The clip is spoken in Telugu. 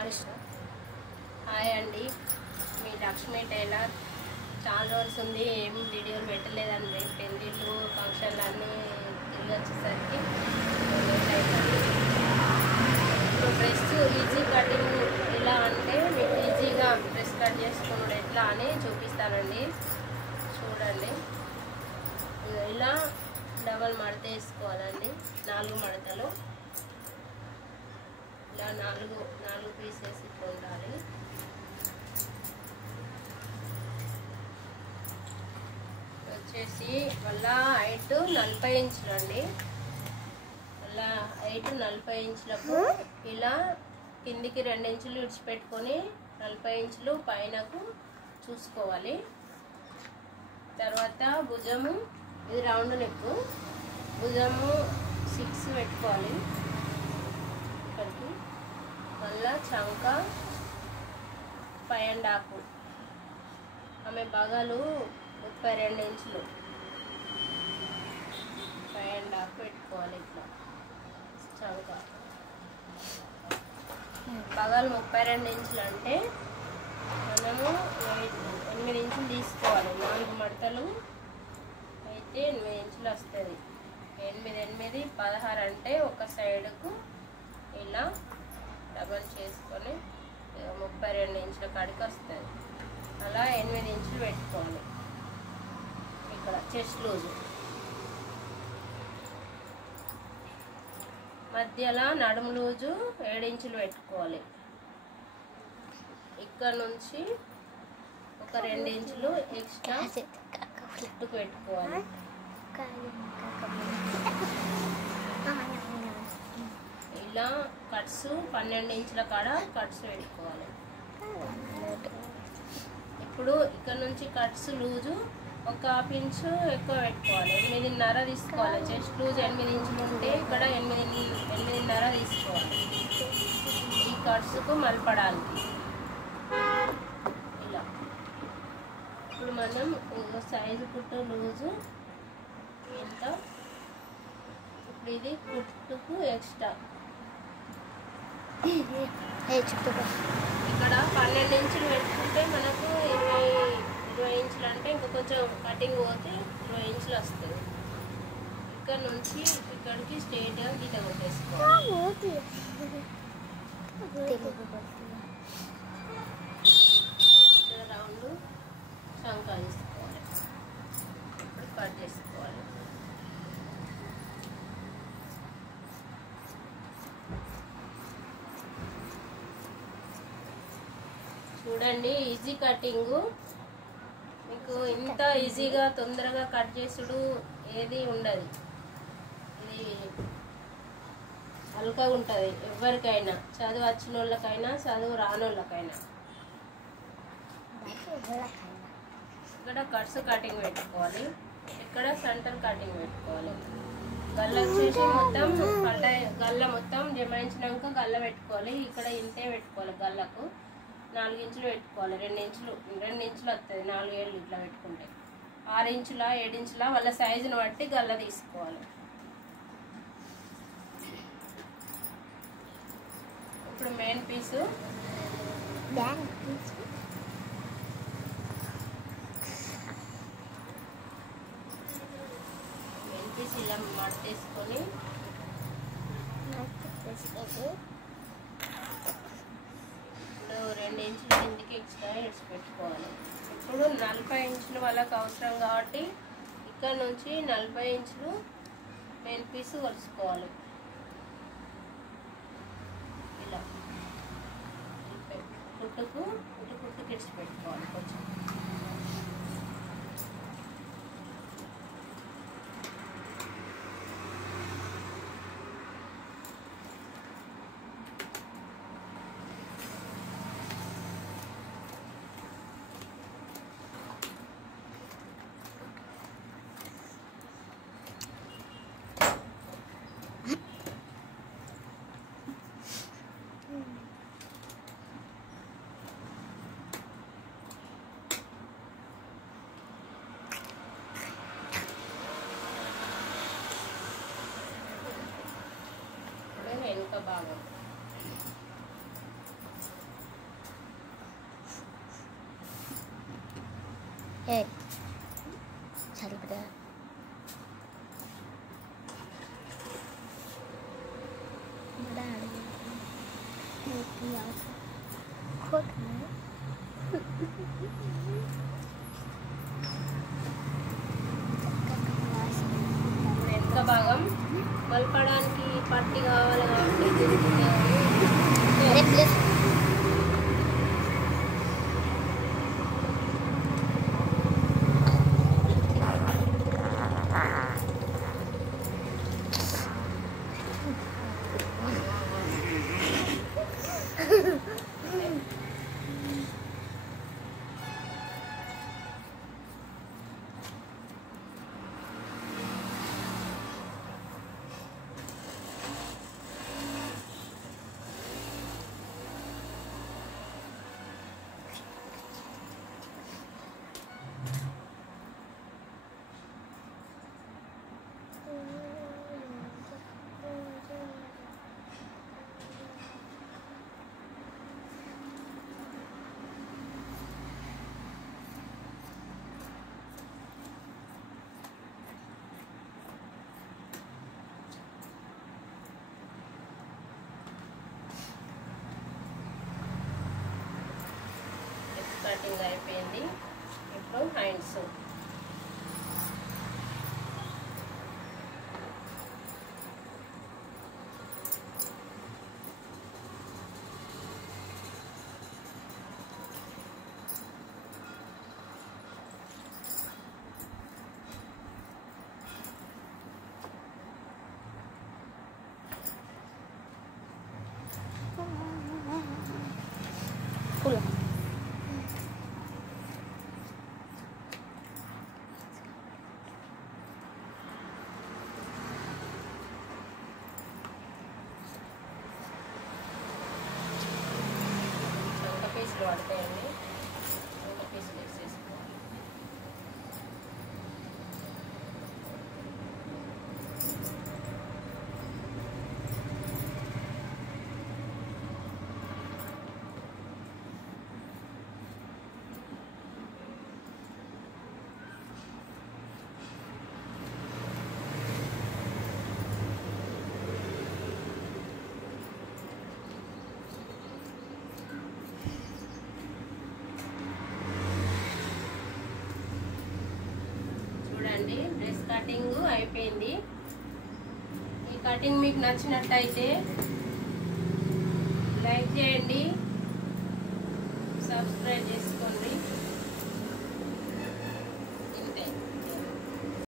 హాయ్ అండి, మీ లక్ష్మీ టైలర్. చాలా రోజులు ఉంది, ఏం వీడియోలు పెట్టలేదండి. పెళ్ళిళ్ళు ఫంక్షన్లు అన్నీ తిరిగి వచ్చేసరికి ఇప్పుడు డ్రెస్ ఈజీ కటింగ్ ఎలా అంటే మీకు ఈజీగా డ్రెస్ కట్ చేసుకున్నాడు ఎట్లా అని చూపిస్తానండి. చూడండి, ఇలా డబల్ మడత వేసుకోవాలండి. 4 మడతలు ఇలా 4 పీసెస్ ఇట్లా ఉండాలి. వచ్చేసి మళ్ళా హైట్ 40 ఇంచులు అండి. మళ్ళా హైట్ 40 ఇంచులకు ఇలా కిందికి 2 ఇంచులు విడిచిపెట్టుకొని 40 ఇంచులు పైనకు చూసుకోవాలి. తర్వాత భుజము, ఇది రౌండ్ నెక్, భుజము 6 పెట్టుకోవాలి ఇక్కడికి. మళ్ళా చంక 5.5, ఆమె భాగాలు 32 ఇంచులు 5.5 పెట్టుకోవాలి. ఇట్లా చంక భాగాలు 32 ఇంచులు అంటే మనము 8 ఇంచులు తీసుకోవాలి. 4 మడతలు అయితే 8 ఇంచులు వస్తుంది. 8 16 అంటే ఒక సైడ్కు ఇలా డబల్ చేసుకొని 32 ఇంచుల కాడికి వస్తుంది. అలా 8 ఇంచులు పెట్టుకోవాలి. ఇక్కడ చెస్ట్ లూజు మధ్యలో నడుము లూజు 7 ఇంచులు పెట్టుకోవాలి. ఇక్కడ నుంచి ఒక 2 ఇంచులు ఎక్స్ట్రా చుట్టుకు పెట్టుకోవాలి. ఇలా కట్స్ 12 ఇంచుల కాడ కట్స్ పెట్టుకోవాలి. ఇప్పుడు ఇక్కడ నుంచి కట్స్ లూజు ఒక 1/2 ఇంచు ఎక్కువ పెట్టుకోవాలి. 8.5 తీసుకోవాలి. చెస్ట్ లూజ్ 8 ఇంచులు ఉంటే ఇక్కడ 8.5 తీసుకోవాలి. ఈ కట్స్కు మలపడాలి ఇలా. ఇప్పుడు మనం సైజు కుట్టు లూజు ఎంత, ఇప్పుడు ఇది కుట్టుకు ఎక్స్ట్రా ఇక్కడ 12 ఇంచులు పెట్టుకుంటే మనకు 20 ఇంచులు అంటే ఇంకా కొంచెం కటింగ్ పోతే 20 ఇంచులు వస్తుంది. ఇక్కడ నుంచి ఇక్కడికి స్ట్రైట్గా గీత కొట్టేసుకోవాలి. రౌండ్ చంకా తీసుకోవాలి. ఇప్పుడు కట్ చేసుకోవాలి. చూడండి, ఈజీ కటింగ్. మీకు ఇంత ఈజీగా తొందరగా కట్ చేసుడు ఏది ఉండదు. ఇది హల్కగా ఉంటుంది ఎవరికైనా, చదువు వచ్చిన వాళ్ళకైనా చదువు రాని వాళ్ళకైనా. ఇక్కడ కట్స్ కటింగ్ పెట్టుకోవాలి. ఇక్కడ సెంటర్ కటింగ్ పెట్టుకోవాలి. గల్ల వచ్చేసి మొత్తం గల్ల మొత్తం జమాయించినాక గల్ల పెట్టుకోవాలి. ఇక్కడ ఇంతే పెట్టుకోవాలి. గల్లకు 4 ఇంచులు పెట్టుకోవాలి. 2 ఇంచులు వస్తుంది. 4 ఏళ్ళు ఇట్లా పెట్టుకుంటే 6 ఇంచుల 7 ఇంచుల వాళ్ళ సైజుని బట్టి గల్ల తీసుకోవాలి. ఇప్పుడు మెయిన్ పీసు ఇలా మడత తీసుకొని ఇప్పుడు 2 ఇంచులు కిందికి ఎక్స్ట్రా వేసి పెట్టుకోవాలి. ఇప్పుడు 40 ఇంచులు వాళ్ళకి అవసరం కాబట్టి ఇక్కడ నుంచి 40 ఇంచులు మెయిన్ పీసు కొలుసుకోవాలి. ఇలా కుట్టుకు ఇడిచి పెట్టుకోవాలి కొంచెం. వెనుక భాగం చదువుదా వెనుక భాగం మలపడానికి పట్టి కావాలి కాబట్టి కటింగ్ అయిపోయింది. ఇప్పుడు హ్యాండ్స్ పీసులు పడతాయండి. ఒక పీసులు వేసేసుకోవాలి. డ్రెస్ కటింగ్ అయిపోయింది. ఈ కటింగ్ మీకు నచ్చినట్టయితే లైక్ చేయండి, సబ్స్క్రైబ్ చేసుకోండి.